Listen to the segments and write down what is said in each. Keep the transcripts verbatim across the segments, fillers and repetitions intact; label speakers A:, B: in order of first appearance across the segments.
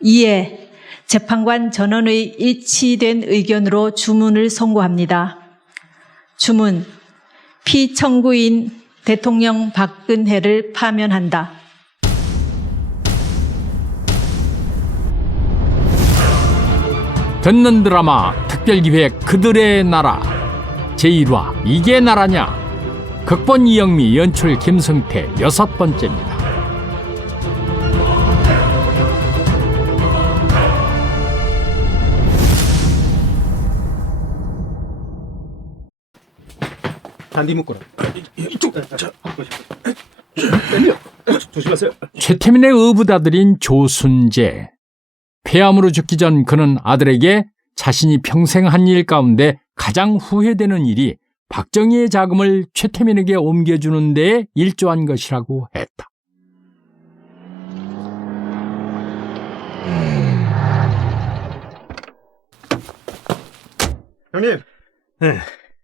A: 이에 재판관 전원의 일치된 의견으로 주문을 선고합니다. 주문, 피청구인 대통령 박근혜를 파면한다.
B: 듣는 드라마 특별기획 그들의 나라 제일 화 이게 나라냐. 극본 이영미, 연출 김성태, 여섯 번째입니다.
C: 단디 묶어라. 이쪽. 자, 땡겨. 조심하세요.
B: 최태민의 어부다들인 조순재. 폐암으로 죽기 전 그는 아들에게 자신이 평생 한 일 가운데 가장 후회되는 일이 박정희의 자금을 최태민에게 옮겨주는 데에 일조한 것이라고 했다.
C: 형님. 네.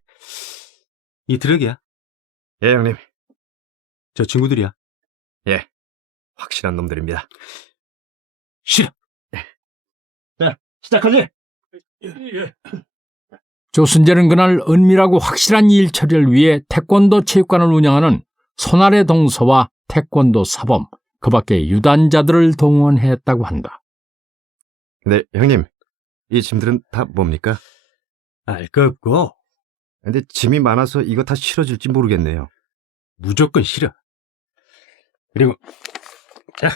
C: 이 트럭이야?
D: 예, 형님.
C: 저 친구들이야?
D: 예, 확실한 놈들입니다.
C: 싫어. 자, 시작하지?
D: 예.
B: 조순재는 그날 은밀하고 확실한 일 처리를 위해 태권도 체육관을 운영하는 손아래 동서와 태권도 사범, 그 밖에 유단자들을 동원했다고 한다.
D: 네, 형님. 이 짐들은 다 뭡니까?
C: 알 거 없고
D: 근데 짐이 많아서 이거 다 실어줄지 모르겠네요.
C: 무조건 싫어. 그리고 자,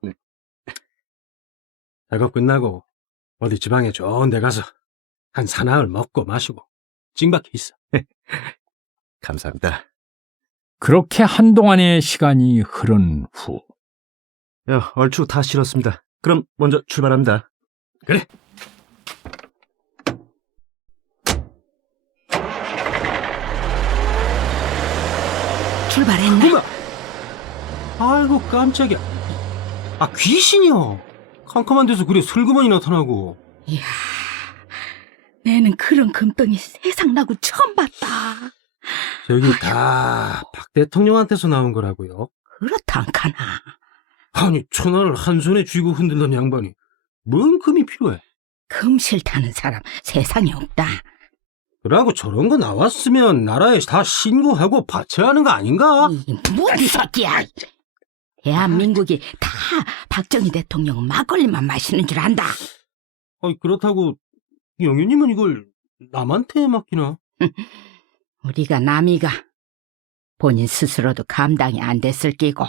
C: 작업 끝나고 어디 지방에 좋은 데 가서 한 사나흘 먹고 마시고 찡박혀 있어.
D: 감사합니다.
B: 그렇게 한동안의 시간이 흐른 후
D: 야, 얼추 다 실었습니다. 그럼 먼저 출발합니다.
C: 그래.
E: 출발했나?
C: 누나! 아이고 깜짝이야. 아 귀신이요. 캄캄한 데서 그래 슬그머니 나타나고.
E: 이야, 내는 그런 금덩이 세상나고 처음 봤다.
C: 저기 다 박 대통령한테서 나온 거라고요.
E: 그렇다 않카나.
C: 아니 천하를 한 손에 쥐고 흔들던 양반이 뭔 금이 필요해.
E: 금 싫다는 사람 세상에 없다.
C: 그러고 저런 거 나왔으면 나라에 다 신고하고 바쳐하는 거 아닌가?
E: 이 무리새끼야. 대한민국이 다 박정희 대통령은 막걸리만 마시는 줄 안다.
C: 아니 그렇다고 영유님은 이걸 남한테 맡기나?
E: 우리가 남이가 본인 스스로도 감당이 안 됐을 끼고.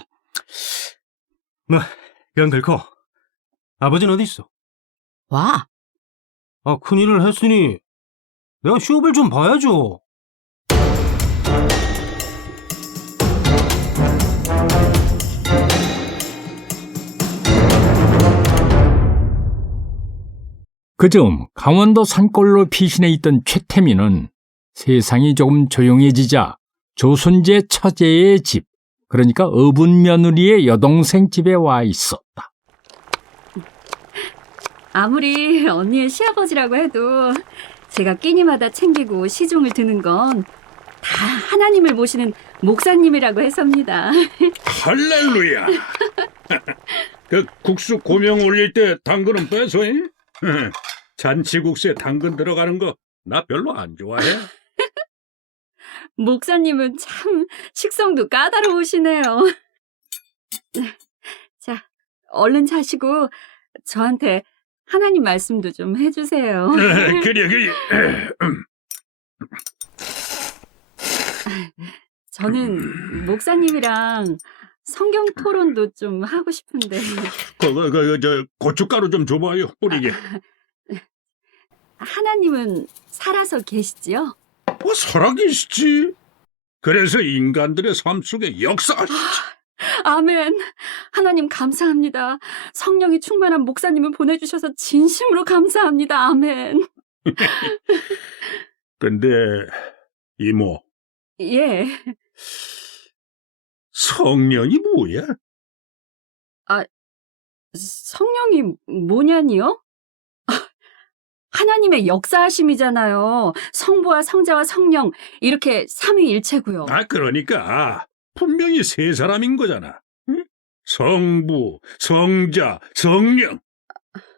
C: 뭐 그건 그렇고 아버지는 어디 있어?
E: 와,
C: 아 큰일을 했으니 내가 시업을 좀 봐야죠.
B: 그즈음 강원도 산골로 피신해 있던 최태민은 세상이 조금 조용해지자 조순재 처제의 집, 그러니까 어분 며느리의 여동생 집에 와 있었다.
F: 아무리 언니의 시아버지라고 해도 제가 끼니마다 챙기고 시중을 드는 건 다 하나님을 모시는 목사님이라고 해서입니다.
G: 할렐루야. 그 국수 고명 올릴 때 당근은 빼서 잉? 잔치국수에 당근 들어가는 거 나 별로 안 좋아해.
F: 목사님은 참 식성도 까다로우시네요. 자, 얼른 자시고 저한테 하나님 말씀도 좀 해주세요.
G: 그래 그래.
F: 저는 목사님이랑 성경 토론도 좀 하고 싶은데.
G: 그거 그 저 고춧가루 좀 줘봐요. 뿌리게.
F: 하나님은 살아서 계시지요?
G: 뭐 살아계시지. 그래서 인간들의 삶 속에 역사하시지.
F: 아멘. 하나님 감사합니다. 성령이 충만한 목사님을 보내주셔서 진심으로 감사합니다. 아멘.
G: 근데 이모,
F: 예.
G: 성령이 뭐야?
F: 성령이 뭐냐니요? 하나님의 역사하심이잖아요. 성부와 성자와 성령 이렇게 삼위일체고요.
G: 아 그러니까 분명히 세 사람인 거잖아. 응? 성부, 성자, 성령.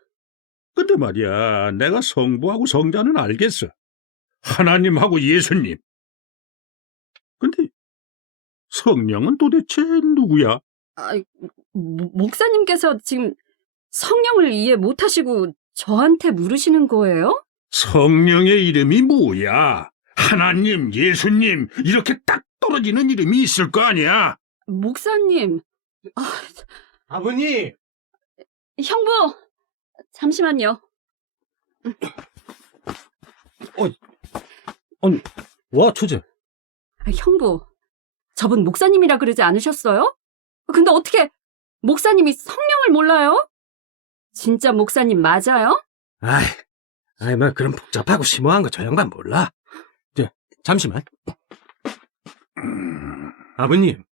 G: 근데 말이야, 내가 성부하고 성자는 알겠어. 하나님하고 예수님. 근데 성령은 도대체 누구야?
F: 아, 모- 목사님께서 지금 성령을 이해 못하시고 저한테 물으시는 거예요?
G: 성령의 이름이 뭐야? 하나님, 예수님 이렇게 딱 떨어지는 이름이 있을 거 아니야?
F: 목사님,
C: 아버님!
F: 형부, 잠시만요.
C: 아니, 와, 처제.
F: 아, 형부, 저분 목사님이라 그러지 않으셨어요? 근데 어떻게 목사님이 성령을 몰라요? 진짜 목사님 맞아요?
C: 아이, 아이, 뭐, 그런 복잡하고 심오한 거 저 양반 몰라. 저, 잠시만. 아버님,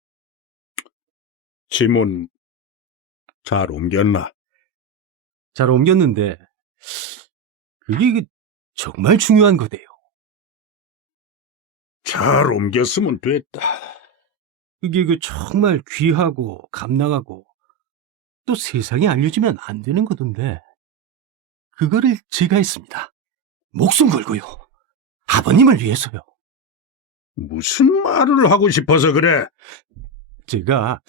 G: 지문 잘 옮겼나?
C: 잘 옮겼는데, 그게 그 정말 중요한 거대요.
G: 잘 옮겼으면 됐다.
C: 그게 그 정말 귀하고 감당하고 또 세상에 알려지면 안 되는 거던데, 그거를 제가 했습니다. 목숨 걸고요. 아버님을 위해서요.
G: 무슨 말을 하고 싶어서 그래?
C: 제가,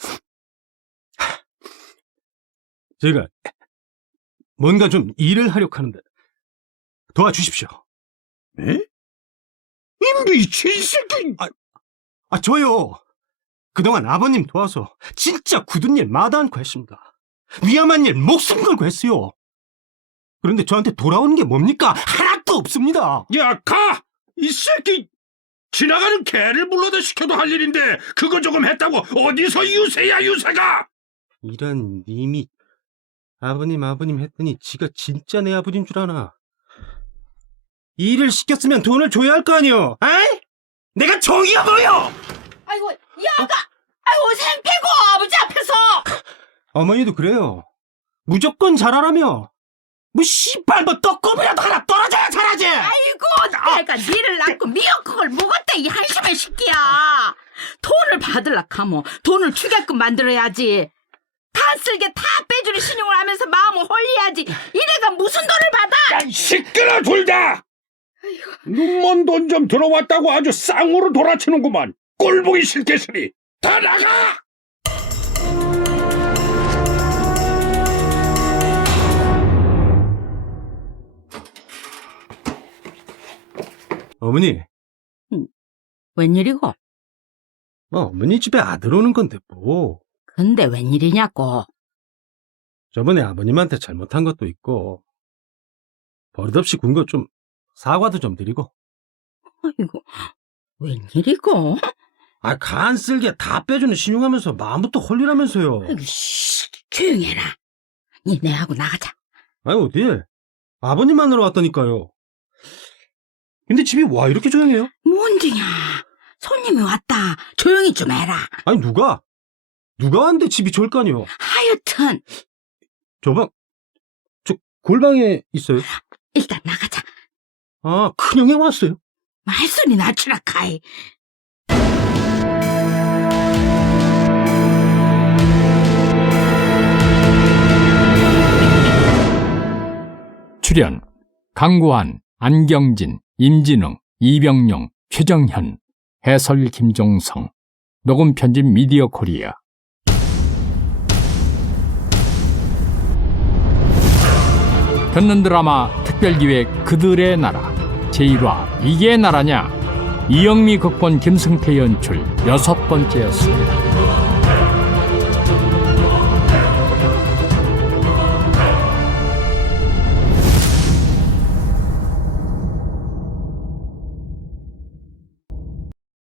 C: 제가 뭔가 좀 일을 하려고 하는데 도와주십시오.
G: 에? 이 미친 새끼!
C: 아, 아, 저요. 그동안 아버님 도와서 진짜 굳은 일 마다 않고 했습니다. 위험한 일 목숨 걸고 했어요. 그런데 저한테 돌아오는 게 뭡니까? 하나도 없습니다.
G: 야, 가! 이 새끼! 지나가는 개를 불러다 시켜도 할 일인데 그거 조금 했다고 어디서 유세야, 유세가!
C: 이런 님이 아버님 아버님 했더니 지가 진짜 내 아버지인 줄 아나. 일을 시켰으면 돈을 줘야 할 거 아니오. 아이? 내가 정의가 뭐요?
E: 아이고, 야가! 아이고, 생패고, 아버지 앞에서!
C: 어머니도 그래요. 무조건 잘하라며. 뭐 씨발 뭐 떡고기라도 하나 떨어져야 잘하지.
E: 아이고, 내가 니를 낳고 미역국을 먹었대, 이 한심한 새끼야! 돈을 받으려 하면 돈을 주게끔 만들어야지. 다 쓸게 다 빼주는 신용을 하면서 마음을 홀려야지. 이래가 무슨 돈을 받아?
G: 야, 시끄러 둘 다! 눈먼 돈 좀 들어왔다고 아주 쌍으로 돌아치는구만. 꼴보기 싫겠으니 다 나가!
C: 어머니,
E: 웬일이고?
C: 뭐 어머니 집에 아들 오는 건데 뭐.
E: 근데 웬일이냐고?
C: 저번에 아버님한테 잘못한 것도 있고 버릇없이 군 거 좀 사과도 좀 드리고.
E: 아이고, 웬일이고?
C: 아, 간 쓸게 다 빼주는 신용하면서 마음부터 홀리라면서요.
E: 아이고, 씨, 조용히 해라. 니 내하고 나가자.
C: 아니, 어디? 아버님 만나러 왔다니까요. 근데 집이 와 이렇게 조용해요?
E: 뭔지냐? 손님이 왔다. 조용히 좀 해라.
C: 아니, 누가? 누가 왔는데 집이 좋을 거 아니에요?
E: 하여튼
C: 저 방, 저 골방에 있어요?
E: 일단 나가자.
C: 아, 큰형이 왔어요?
E: 말소리 낮추라 카이.
B: 출연 강구한, 안경진, 임진웅, 이병용, 최정현, 해설 김종성, 녹음 편집 미디어 코리아. 듣는 드라마 특별기획 그들의 나라 제일 화 이게 나라냐, 이영미 극본 김승태 연출 여섯 번째였습니다.